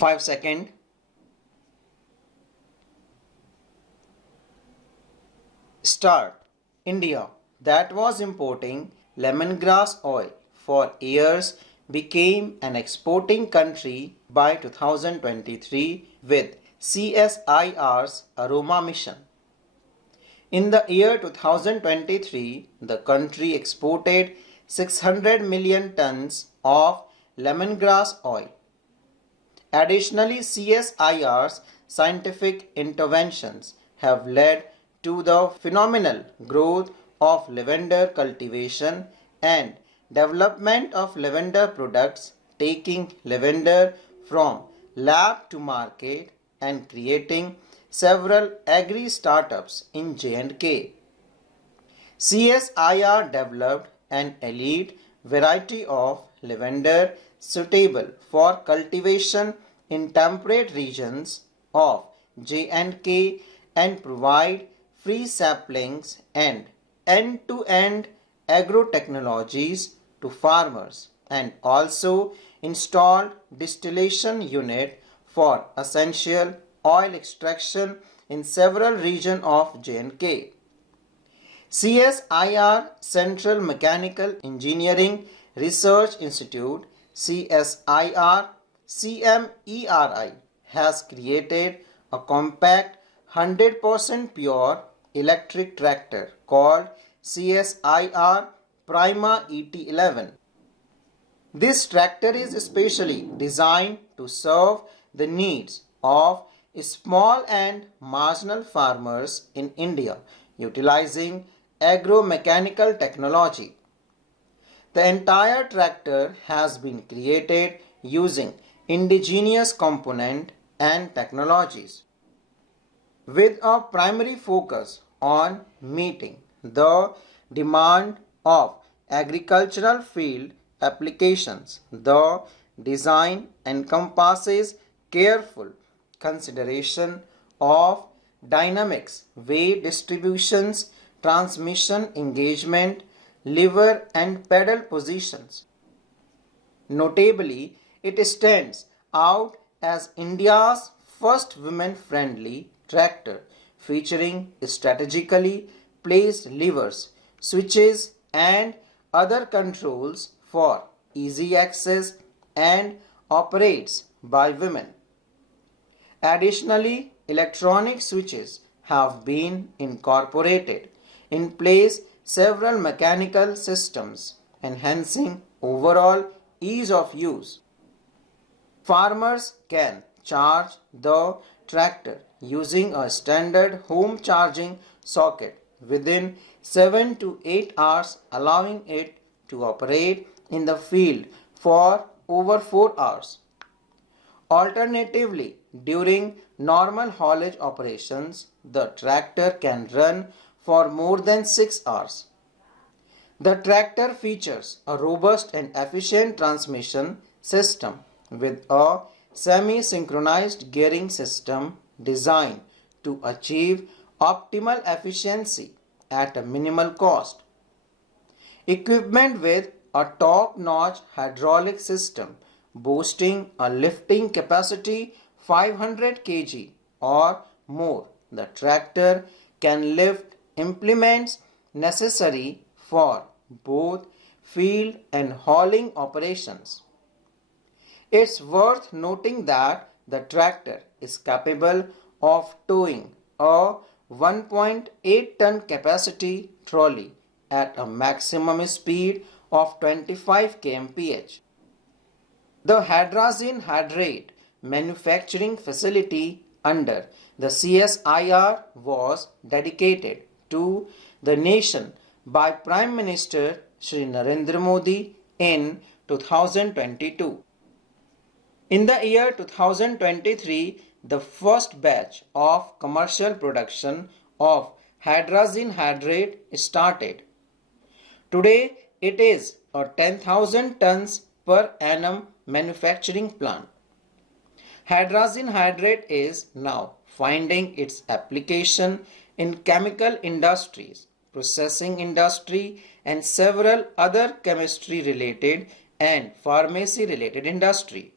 5 seconds. Start. India, that was importing lemongrass oil for years, became an exporting country by 2023 with CSIR's Aroma mission. In the year 2023, the country exported 600 million tons of lemongrass oil. Additionally, CSIR's scientific interventions have led to the phenomenal growth of lavender cultivation and development of lavender products, taking lavender from lab to market and creating several agri startups in J&K. CSIR developed an elite variety of lavender suitable for cultivation in temperate regions of J&K and provide free saplings and end-to-end agro-technologies to farmers, and also installed distillation unit for essential oil extraction in several regions of J&K. CSIR Central Mechanical Engineering Research Institute CSIR CMERI has created a compact 100% pure electric tractor called CSIR Prima ET11. This tractor is specially designed to serve the needs of small and marginal farmers in India, utilizing agro-mechanical technology. The entire tractor has been created using indigenous components and technologies, with a primary focus on meeting the demand of agricultural field applications. The design encompasses careful consideration of dynamics, weight distributions, transmission engagement, lever and pedal positions. Notably, it stands out as India's first women-friendly tractor, featuring strategically placed levers, switches and other controls for easy access and operates by women. Additionally, electronic switches have been incorporated in place several mechanical systems, enhancing overall ease of use. Farmers can charge the tractor using a standard home charging socket within 7 to 8 hours, allowing it to operate in the field for over 4 hours. Alternatively, during normal haulage operations, the tractor can run for more than 6 hours. The tractor features a robust and efficient transmission system with a semi-synchronized gearing system designed to achieve optimal efficiency at a minimal cost. Equipment with a top-notch hydraulic system boasting a lifting capacity 500 kg or more, the tractor can lift implements necessary for both field and hauling operations. It's worth noting that the tractor is capable of towing a 1.8 ton capacity trolley at a maximum speed of 25 kmph. The hydrazine hydrate manufacturing facility under the CSIR was dedicated to the nation by Prime Minister Shri Narendra Modi in 2022. In the year 2023, the first batch of commercial production of hydrazine hydrate started. Today, it is a 10,000 tons per annum manufacturing plant. Hydrazine hydrate is now finding its application in chemical industries, processing industry, and several other chemistry related and pharmacy related industry.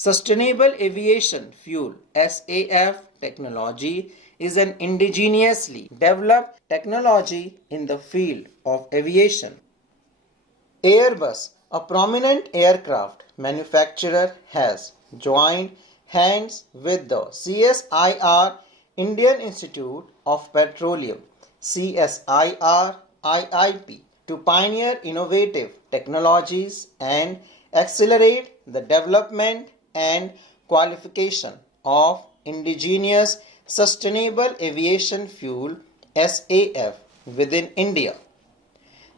Sustainable aviation fuel (SAF) technology is an indigenously developed technology in the field of aviation. Airbus, a prominent aircraft manufacturer, has joined hands with the CSIR Indian Institute of Petroleum (CSIR IIP) to pioneer innovative technologies and accelerate the development and qualification of indigenous sustainable aviation fuel (SAF) within India.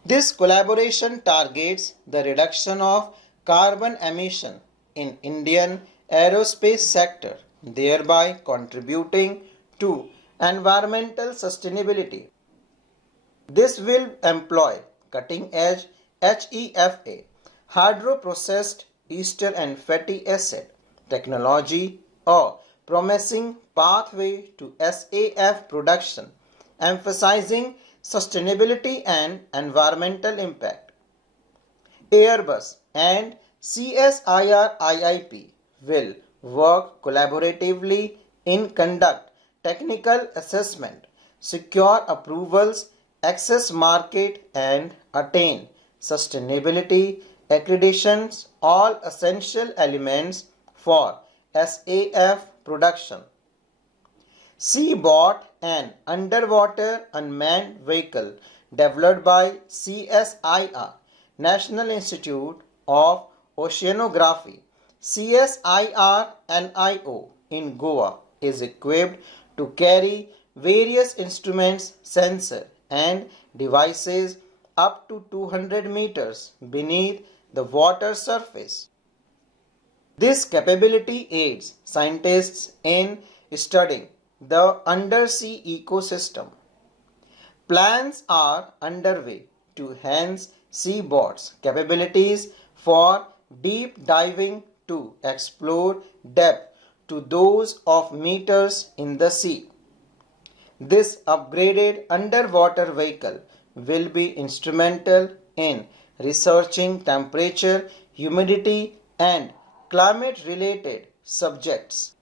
This collaboration targets the reduction of carbon emission in Indian aerospace sector, thereby contributing to environmental sustainability. This will employ cutting-edge HEFA, hydroprocessed ester and fatty acid technology, a promising pathway to SAF production, emphasizing sustainability and environmental impact. Airbus and CSIR IIP will work collaboratively in conduct technical assessment, secure approvals, access market and attain sustainability accreditations, all essential elements for SAF production. Seabot, an underwater unmanned vehicle developed by CSIR, National Institute of Oceanography, CSIR NIO in Goa, is equipped to carry various instruments, sensors, and devices up to 200 meters beneath the water surface. This capability aids scientists in studying the undersea ecosystem. Plans are underway to enhance Seabot's capabilities for deep diving to explore depth to those of meters in the sea. This upgraded underwater vehicle will be instrumental in researching temperature, humidity, and climate-related subjects.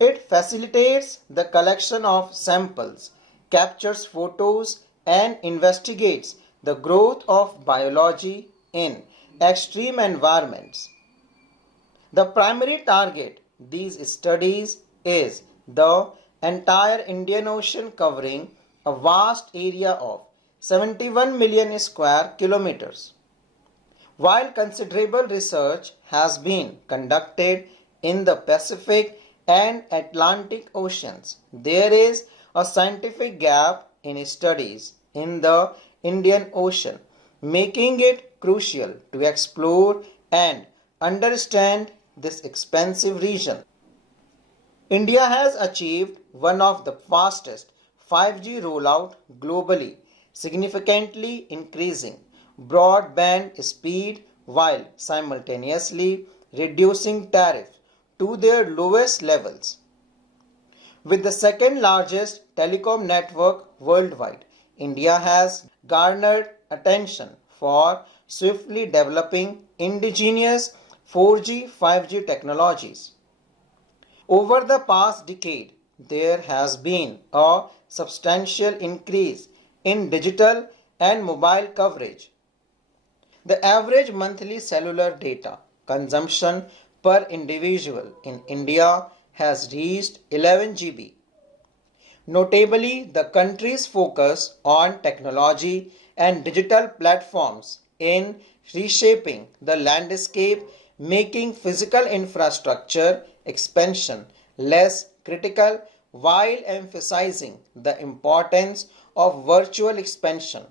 It facilitates the collection of samples, captures photos, and investigates the growth of biology in extreme environments. The primary target of these studies is the entire Indian Ocean, covering a vast area of 71 million square kilometers. While considerable research has been conducted in the Pacific and Atlantic Oceans, there is a scientific gap in studies in the Indian Ocean, making it crucial to explore and understand this expansive region. India has achieved one of the fastest 5G rollout globally, significantly increasing broadband speed while simultaneously reducing tariffs to their lowest levels. With the second largest telecom network worldwide, India has garnered attention for swiftly developing indigenous 4G 5G technologies. Over the past decade, there has been a substantial increase in digital and mobile coverage. The average monthly cellular data consumption per individual in India has reached 11 GB. Notably, the country's focus on technology and digital platforms in reshaping the landscape, making physical infrastructure expansion less critical while emphasizing the importance of virtual expansion.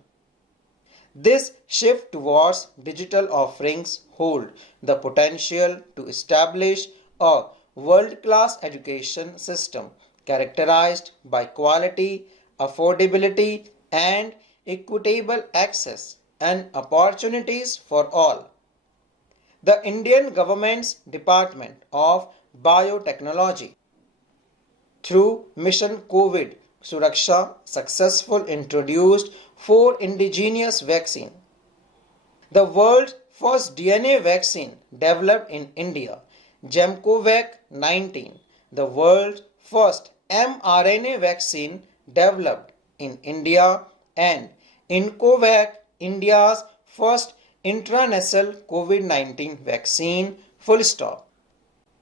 This shift towards digital offerings hold the potential to establish a world-class education system characterized by quality, affordability, and equitable access and opportunities for all. The Indian government's Department of Biotechnology, through Mission COVID Suraksha, successfully introduced 4 indigenous vaccines. The world's first DNA vaccine developed in India Gemcovac 19, the world's first mRNA vaccine developed in India, and Incovac, India's first intranasal COVID-19 vaccine, full stop.